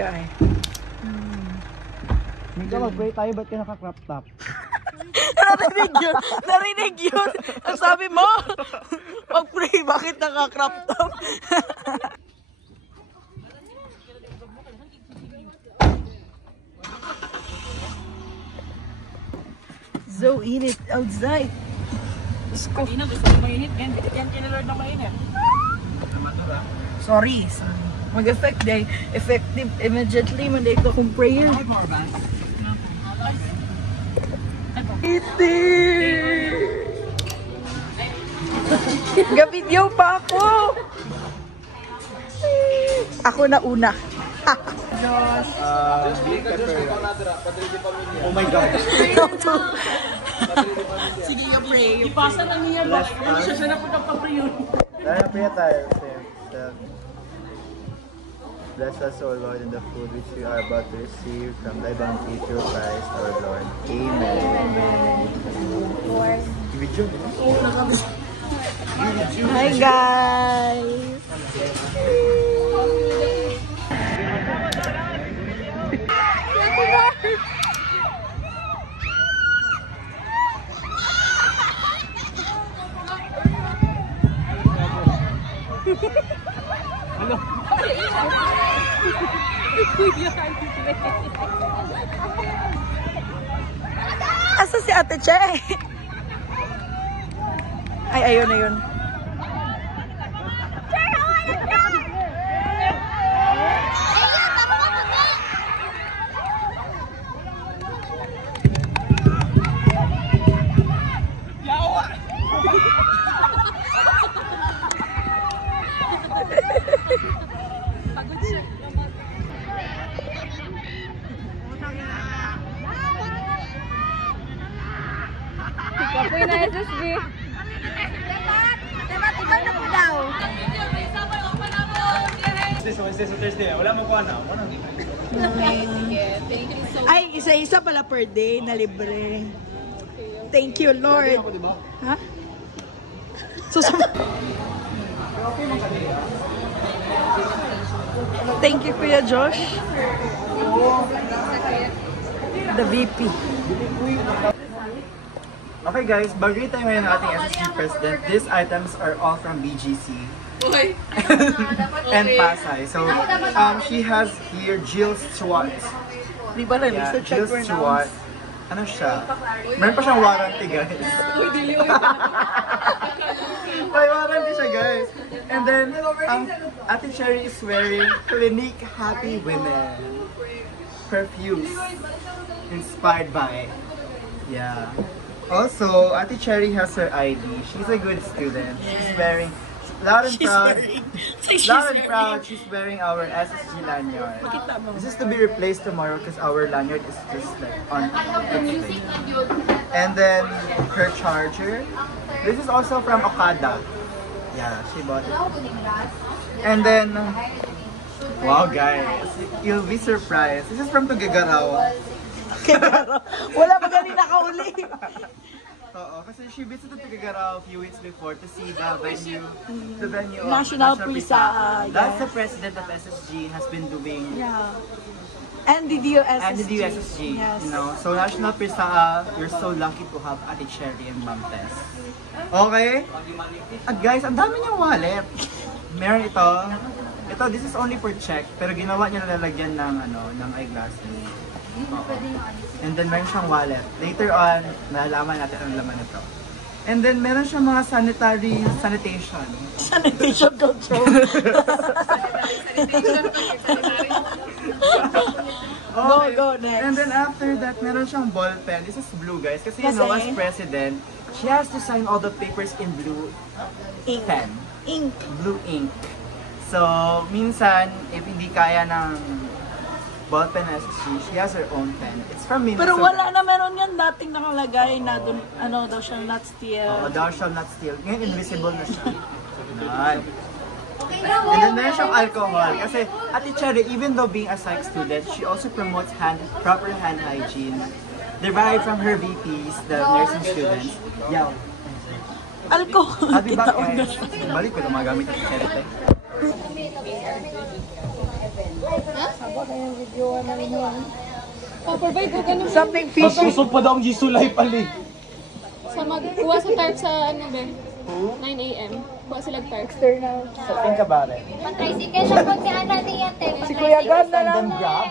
ka eh. Mika, mag-pray tayo, ba't ka naka-crop top? Narinig yun! Narinig yun! Ang sabi mo, mag-pray, bakit naka-crop top? So init outside. Kanina gusto ko mainit. Yan kinalord na mainit. Sorry. Mag-effect day. Effective immediately man dito kong prayer. Iti! Ga-video pa ako! Ako na una. Oh my God. Sige nga pray. Ipasa na niya ba? Siya na po kapag yun. Dahil pray tayo. Bless us, O Lord, in the food which we are about to receive from thy bounty through Christ our Lord. Amen. Hi guys! Asa si Ate Che? Ay, ayun na yun. Kapoy na SSG. Dapat ibang na po daw. Thursday. Wala mo ko na. Ay, isa-isa pala per day na libre. Thank you, Lord. Ha? Thank you, Kuya Josh. The VP. Okay guys, bagay tayo ngayon ng ating SSG President. These items are all from BGC. And Pasay. So, she has here Jill Stewart. Di ba na, Yeah, Mr. Jill Check Stewart. Ano siya? Meron pa siyang warranty guys. May warranty siya guys. And then, Ate Cherry is wearing Clinique Happy Women perfumes inspired by. Yeah. Also, Ate Cherry has her ID. She's a good student. She's wearing loud and proud. Loud and proud. She's wearing our SSG lanyard. This is to be replaced tomorrow because our lanyard is just like on. And then her charger. This is also from Okada. Yeah, she bought it. And then, wow guys, you'll be surprised. This is from Tuguegarao. Wala magaling nakauli. Oo, kasi she visited Tuguegarao a few weeks before to see the venue of National Prisa. That's the president of SSG has been doing. Yeah. And the DOSSG. And the DOSSG, Yes. you know. So National Prisa, we're so lucky to have Ate Cherry and Ma'am Tess. Okay? At guys, ang dami niyang wallet. Meron ito. Ito, this is only for check, pero ginawa niya na lalagyan ng ng eyeglasses. And then meron siyang wallet. Later on, nalalaman natin ang laman nito. And then meron siyang mga sanitation. Sanitation control. Okay. Go, next. And then after that, meron siyang ball pen. This is blue guys. Kasi you know, as president, she has to sign all the papers in blue Ink. pen. Ink. Blue ink. So, minsan, if hindi kaya ng ball pen SSG, she has her own pen. It's from Minnesota. Pero wala na, meron yan dating nakalagay na dun, daw siya not steal. Thou shall not steal. Ngayon, invisible na siya. Yan. And then meron siyang alcohol. Kasi Ate Cherry, even though being a psych student, she also promotes proper hand hygiene. Derived from her VPs, the nursing students. Yaw. Alcohol. Ate ba? Balik ko na magamit Ate Cherry. Pa-provide ko ganun. Something fishy. Susog pa daw ang Jisoo Life ali. Sa magkuha sa tarp sa ano ba? 9 a.m. Kuha sila tarp. So think about it. Tricycle na po ni Ana Diante. Si Kuya Gab na lang. Tandem grab?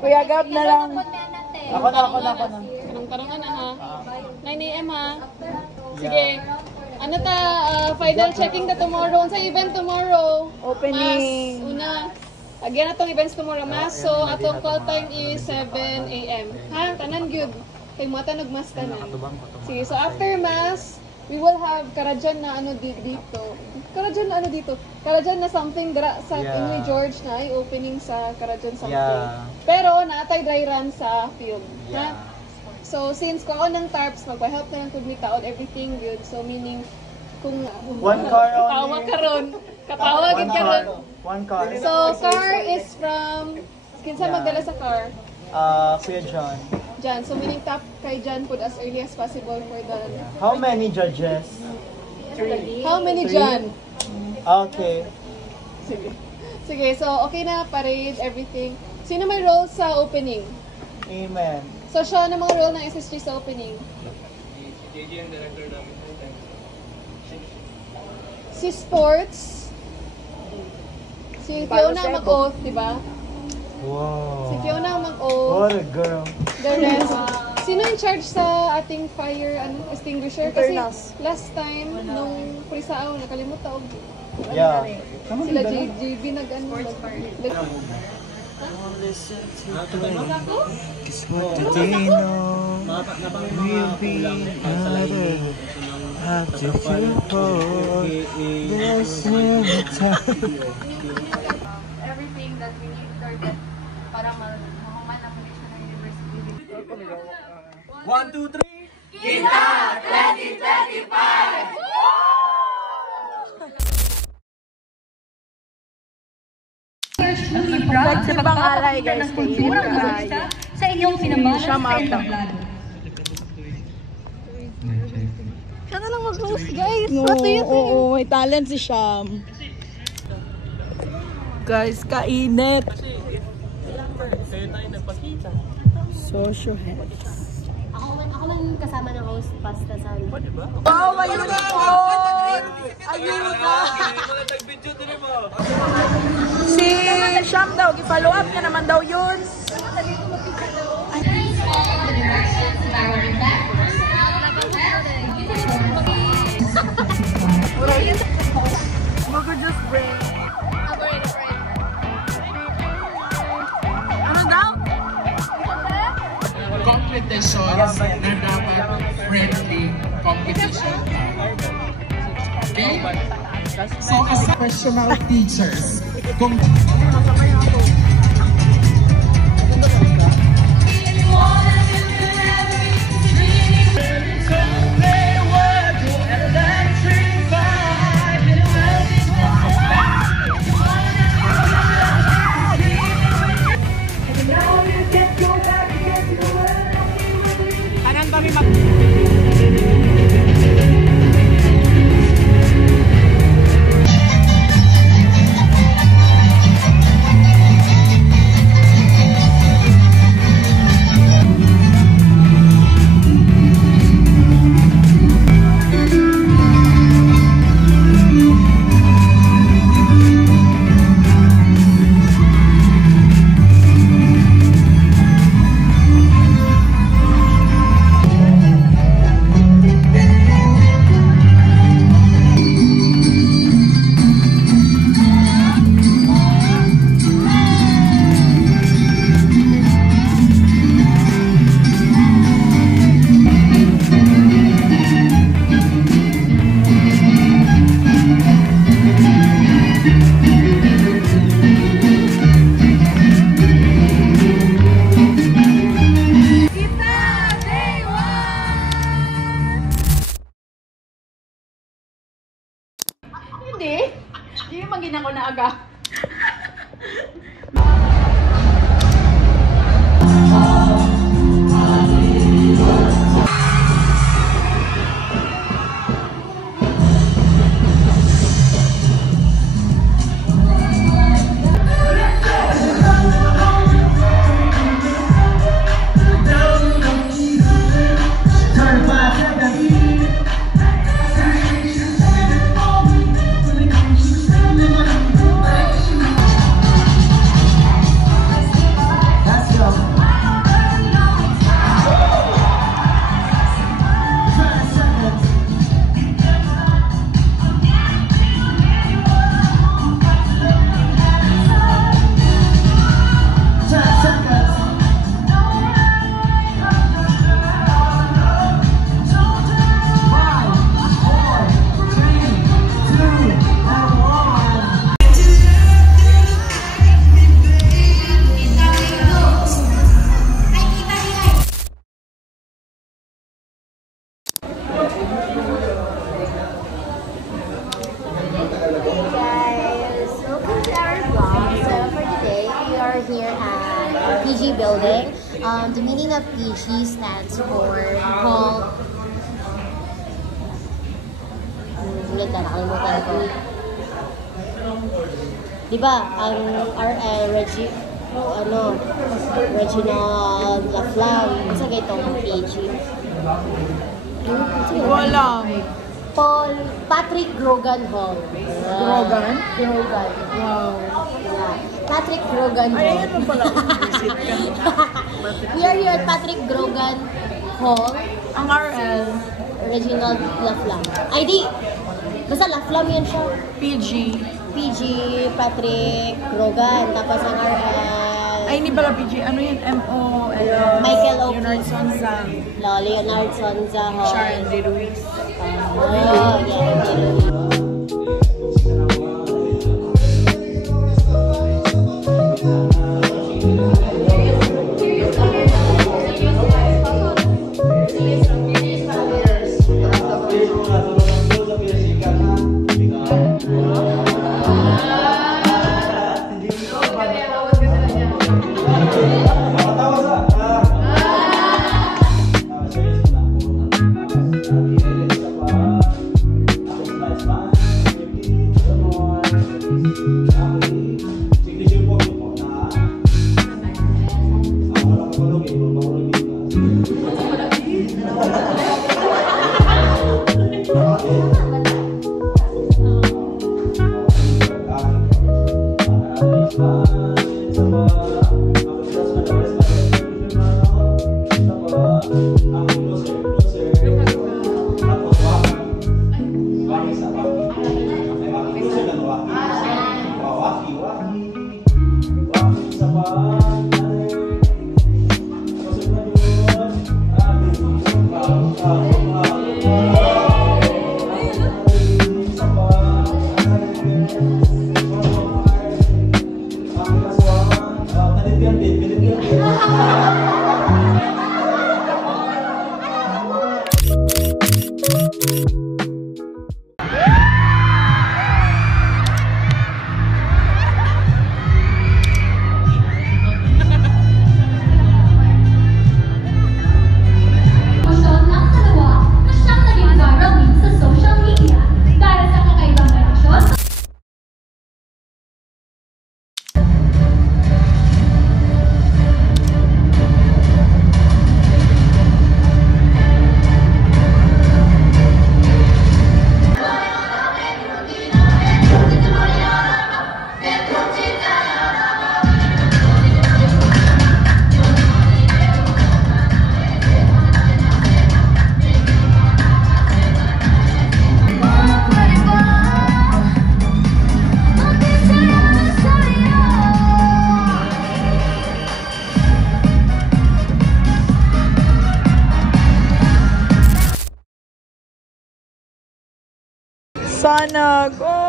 Kuya Gab na lang. Ako na. Karang-karangan na ha. 9 a.m. ha. Sige. Ano ta, final checking na tomorrow. Sa event tomorrow. Opening. Mas, una. Again, atong events tomorrow, mas. So, atong call time is 7 a.m. Ha? Tanan gyud. Kay mo tanog mas tanan. Sige, so after mass, we will have Karajan na ano dito. Karajan na ano dito. Karajan na something dira sa Inouye George na ay opening sa Karajan something. Yeah. Pero naatay dry run sa field. Yeah. Ha? So since ko ng tarps, magpa-help na lang kung ni taon everything good. So meaning kung One car katawa only. karon. Katawa gid karon. One car. So car is from kinsa Yeah. magdala sa car? Kuya John. Jan. So meaning tap kay Jan put as early as possible for the How many judges? How many Three. Jan? Okay. Sige. Sige, so okay na parade everything. Sino may role sa opening? Amen. So siya na mga role ng SSG sa opening. Si Sports. Si Fiona mag-oath, di ba? Wow. Si Fiona mag-oath. What a girl. The rest. Sino in charge sa ating fire extinguisher? Kasi Internals. last time, nung Purisao, nakalimutan ko. Yeah. Sila JB nag-ano. Cause what do they know? We'll be another. Have to feel for this time. Everything that we need for that para mahuman ang connection ng university. 1, 2, 3. Sa pangalay guys, kay sa inyong pinamahal Siya sa mata. entablado. Siya na lang mag-host guys. No, oo, may talent si Sham. Guys, kainit. Social heads. Ako lang yung kasama ng host pasta sa ano. Wow, may unicorn! Ayun na! Si Sham daw, i-follow up niya naman daw yun. Mag just bring. Ano daw? Competitions na dapat friendly competition. Okay? So, as professional teachers, kung Hindi magina ko na aga. The meaning of PG stands for Hall. Ulit na, nakalimutan ko. Diba, ang Reginald Laflamme, isa kayo itong PG? Wala. Patrick Grogan Hall. Grogan? Grogan. Wow. Yeah. Patrick Grogan Hall. Ay, ayun mo pala. Visit ka. We are here at Patrick Grogan Hall. Ang RL. Reginald Laflamme. Ay, di! Basta Laflamme yan siya. PG. PG, Patrick Grogan. Tapos ang RL. Ay, hindi pala PG. Ano yun? M.O. Michael O'Keefe. Leonard Sonza. Leonard Sonza Hall. Sharon D. Ruiz. Oh, yeah. Sana go!